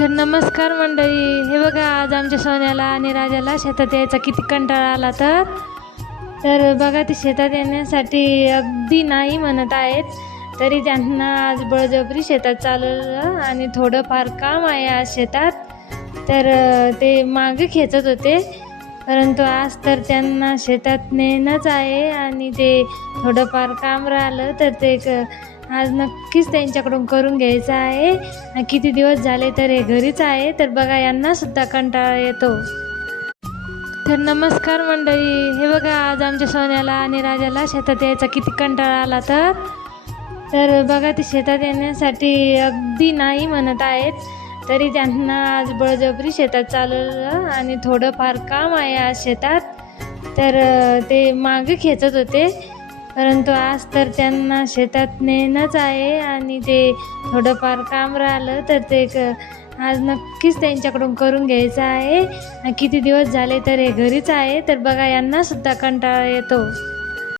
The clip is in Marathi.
तर नमस्कार मंडळी, हे बघा आज आमच्या सोन्याला आणि राजाला शेतात यायचा किती कंटाळा आला. तर बघा ते शेतात येण्यासाठी अगदी नाही म्हणत आहेत, तरी त्यांना आज बळजबरी शेतात चालवलं आणि थोडंफार काम आहे आज शेतात. तर ते मागे खेचत होते, परंतु आज तर त्यांना शेतात नेणंच आहे आणि ते थोडंफार काम राहिलं तर ते आज नक्कीच त्यांच्याकडून करून घ्यायचं आहे. किती दिवस झाले तर हे घरीच आहे, तर बघा यांना सुद्धा कंटाळा येतो. तर नमस्कार मंडळी, हे बघा आज आमच्या सोन्याला आणि राजाला शेतात यायचा किती कंटाळा आला. तर बघा ते शेतात येण्यासाठी अगदी नाही म्हणत आहेत, तरी त्यांना आज बळजबरी शेतात चालवलं आणि थोडंफार काम आहे आज शेतात. तर ते मागे खेचत होते, परंतु आज तर त्यांना शेतात नेणंच आहे आणि ते थोडंफार काम राहिलं तर ते आज नक्कीच त्यांच्याकडून करून घ्यायचं आहे. किती दिवस झाले तर हे घरीच आहे, तर बघा यांना सुद्धा कंटाळा येतो.